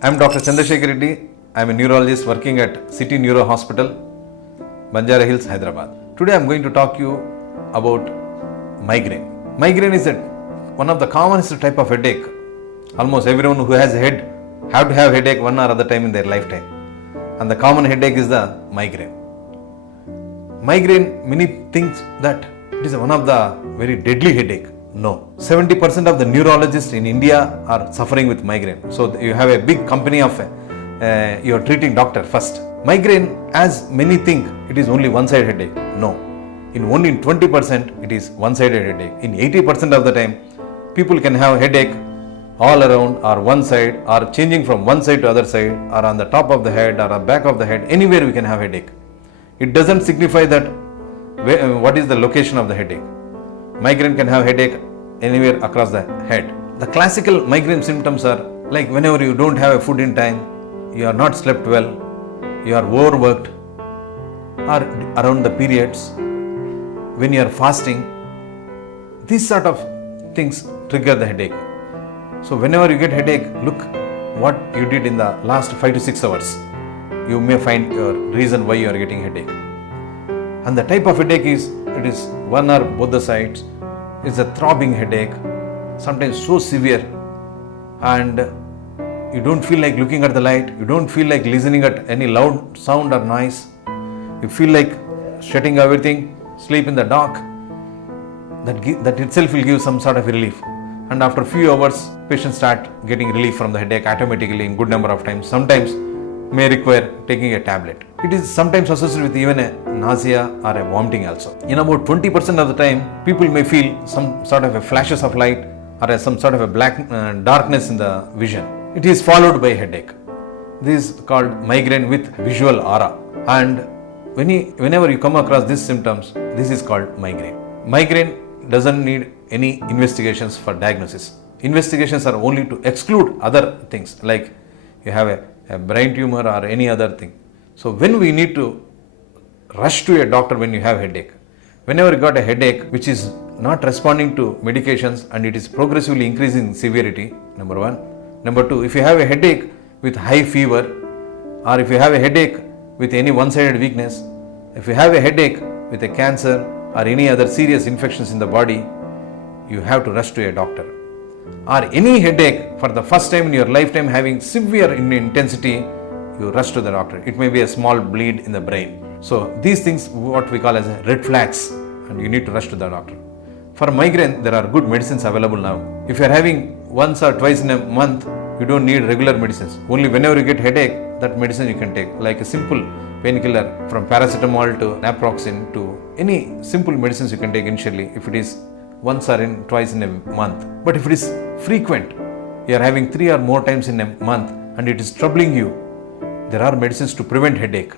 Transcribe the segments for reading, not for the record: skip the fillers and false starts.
I am Dr. Sekhar Reddy. I am a neurologist working at City Neuro Hospital, Banjara Hills, Hyderabad. Today I am going to talk to you about migraine. Migraine is one of the commonest type of headache. Almost everyone who has a head have to have headache one or other time in their lifetime. And the common headache is the migraine. Migraine, many think that it is one of the very deadly headache. No. 70% of the neurologists in India are suffering with migraine. So you have a big company of your treating doctor first. Migraine, as many think, it is only one-sided headache. No. Only in 20% it is one-sided headache. In 80% of the time, people can have headache all around or one side or changing from one side to other side or on the top of the head or on the back of the head. Anywhere we can have headache. It doesn't signify that what is the location of the headache. Migraine can have headache anywhere across the head. The classical migraine symptoms are like whenever you don't have a food in time, you are not slept well, you are overworked, or around the periods, when you are fasting. These sort of things trigger the headache. So whenever you get headache, look what you did in the last 5 to 6 hours. You may find your reason why you are getting headache. And the type of headache is, it is one or both the sides. It's a throbbing headache, sometimes so severe, and you don't feel like looking at the light, you don't feel like listening at any loud sound or noise. You feel like shutting everything, sleep in the dark. That itself will give some sort of relief. And after a few hours, patients start getting relief from the headache automatically in good number of times. Sometimes may require taking a tablet. It is sometimes associated with even a nausea or a vomiting also. In about 20% of the time, people may feel some sort of a flashes of light or some sort of a black darkness in the vision. It is followed by headache. This is called migraine with visual aura. And whenever you come across these symptoms, this is called migraine. Migraine doesn't need any investigations for diagnosis. Investigations are only to exclude other things like you have a brain tumor or any other thing. So when we need to rush to a doctor when you have headache, whenever you got a headache which is not responding to medications and it is progressively increasing severity, number one. Number two, if you have a headache with high fever, or if you have a headache with any one-sided weakness, if you have a headache with a cancer or any other serious infections in the body, you have to rush to a doctor. Or any headache for the first time in your lifetime having severe in intensity, you rush to the doctor. It may be a small bleed in the brain. So these things what we call as red flags, and you need to rush to the doctor. For migraine, there are good medicines available now. If you are having once or twice in a month, you don't need regular medicines. Only whenever you get headache, that medicine you can take, like a simple painkiller from paracetamol to naproxen to any simple medicines you can take initially if it is once or twice in a month. But if it is frequent, you are having 3 or more times in a month and it is troubling you, there are medicines to prevent headache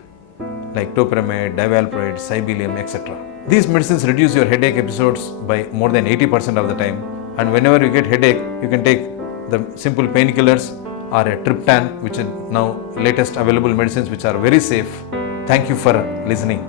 like topiramate, divalproate, cybelium, etc. These medicines reduce your headache episodes by more than 80% of the time, and whenever you get headache, you can take the simple painkillers or a triptan, which is now latest available medicines which are very safe. Thank you for listening.